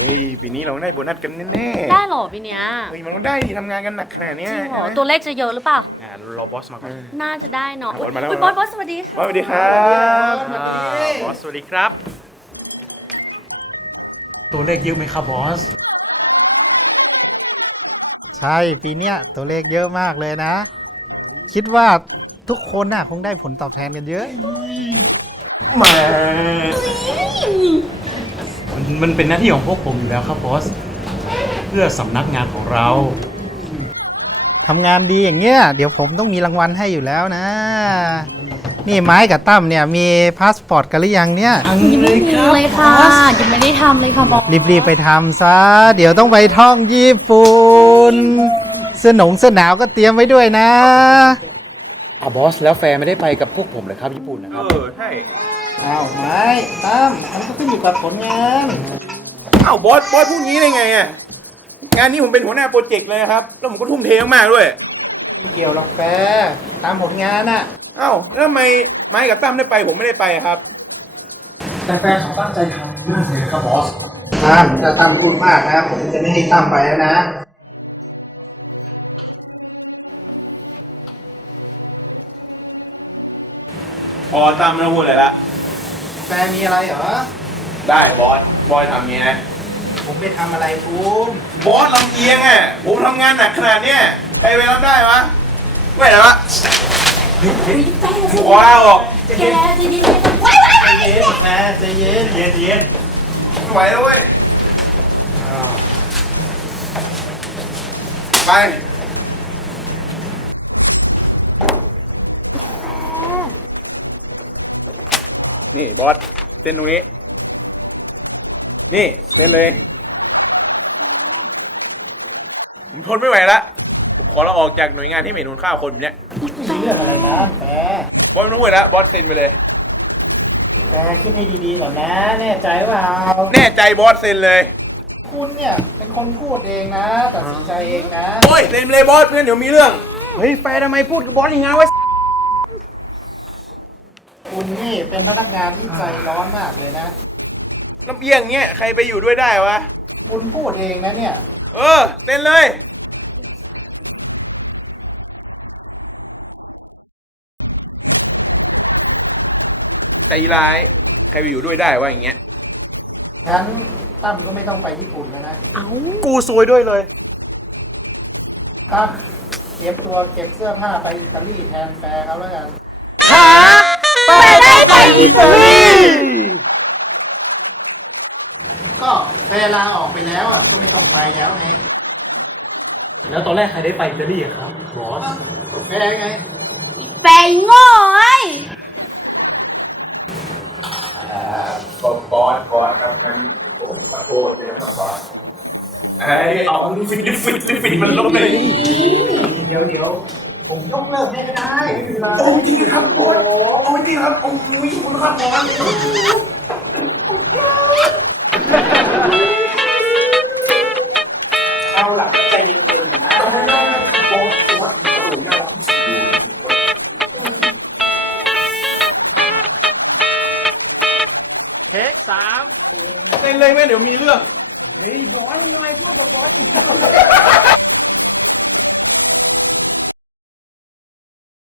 เฮ้ยปีนี้เราได้โบนัสกันแน่ได้เหรอปีเนี้ยๆเฮ้ยมันก็ได้ดิทำงานกันหนักขนาดจเนี้ยริงเหรอใช่ไหมตัวเลขจะเยอะหรือเปล่า อ่ารอบอสมาก่อน น่าจะได้เนาะบอสมาแล้ว อุ๊ยบอสบอสสวัสดีค่ะสวัสดีครับอ่าบอสสวัสดีครับ ตัวเลขเยอะไหมครับบอส ใช่ปีเนี้ยตัวเลขเยอะมากเลยนะ คิดว่าทุกคนน่ะคงได้ผลตอบแทนกันเยอะมามัน มันเป็นหน้าที่ของพวกผมอยู่แล้วครับบอส เพื่อสำนักงานของเรา ทำงานดีอย่างเงี้ย เดี๋ยวผมต้องมีรางวัลให้อยู่แล้วนะ นี่ไม้กับตั้มเนี่ยมีพาสปอร์ตกันหรือยังเนี่ยยังไม่มีเลยค่ะยังไม่ได้ทำเลยค่ะบอสรีบๆไปทำซะ เดี๋ยวต้องไปท่องญี่ปุ่นเสื้อหนงเสื้อหนาวก็เตรียมไว้ด้วยนะ อะบอสแล้วแฟร์ไม่ได้ไปกับพวกผมเลยครับญี่ปุ่นนะเอครับ อใช่อ้าวไม้ตั้มมันก็ขึ้นอยู่กับผลงานอ้าวบอสบอสพูดงี้ได้ไงอะงานนี้ผมเป็นหัวหน้าโปรเจกต์เลยนะครับแล้วผมก็ทุ่มเทมากๆด้วยไม่เกี่ยวหรอกแฟร์ตามผลงานน่ะอ้าวแล้วทำไมไม้กับตั้มได้ไปผมไม่ได้ไปอะครับ แต่แฟร์เขาตั้งใจทำมากเลยครับบอส ตั้มถ้าตั้มพูดมากนะ ผมจะไม่ให้ตั้มไปแล้วนะ พอตั้มไม่ต้องพูดอะไรละ แฟร์มีอะไรเหรอ ได้บอส บอสทำเงี้ยผมไปทำอะไรคุณบอสลำเอียงอะผมทำงานหนักขนาดเนี้ยใครไปรับได้วะ ไม่ไหนวะผมขอลาออกแกดีดีเลยไว้ไว้ใจเย็นนะใจเย็นเย็นเย็นไม่ไหวแล้วเว้ยไป นี่บอสเส้นตรงนี้ นี่เส้นเลย ผมทนไม่ไหวละผมขอลาออกจากหน่วยงานที่ไม่หนุนข้าวคนแบบเนี้ยเรื่องอะไรนะแฟร์บอสไม่ต้องพูดแล้วบอสเซ็นไปเลย แฟร์คิดให้ดีๆก่อนนะ แน่ใจว่า แน่ใจบอสเซ็นเลยคุณเนี่ยเป็นคนพูดเองนะ ตัดสินใจเองนะ โอ้ยเซ็นไปเลยบอสเพื่อนเดี๋ยวมีเรื่อง เฮ้ยแฟร์ทำไมพูดกับบอสอย่างงั้นวะ คุณนี่เป็นพนักงานที่ใจร้อนมากเลยนะ ลำเอียงเงี้ยใครไปอยู่ด้วยได้วะ คุณพูดเองนะเนี่ย เออ เซ็นเลย ใจร้าย ใครไปอยู่ด้วยได้วะอย่างเงี้ยฉันตั้มก็ไม่ต้องไปญี่ปุ่นแล้วนะ เอ้ากูซวยด้วยเลย ตั้มเตรียมตัวเก็บเสื้อผ้าไปอิตาลีแทนแฟร์เขาแล้วกันไปได้ไป อิตาลีก็แฟร์ลาออกไปแล้วอะก็ไม่ต้องไปแล้วไงแล้วตอนแรกใครได้ไปอิตาลีอะครับบอสแฟร์ไงไปโง่ไอ้บอสบอสบอสครับงั้นผมขอโทษด้วยนะครับบอสไอ้ยเอาฟิตฟิตฟิตมันลงเลย เดี๋ยวเดี๋ยว ผมยกเลิกให้ก็ได้ไม่เป็นไรโอ้จริงครับบอสโอ้จริงครับโอ้ยคุณครับบอสเอาหลังก็ใจเย็นๆนะบอสบอสโอ้น่ารักเทคสามเซ็นเลยแม่เดี๋ยวมีเรื่อง เฮ้ยบอสหน่อยพูดกับบอส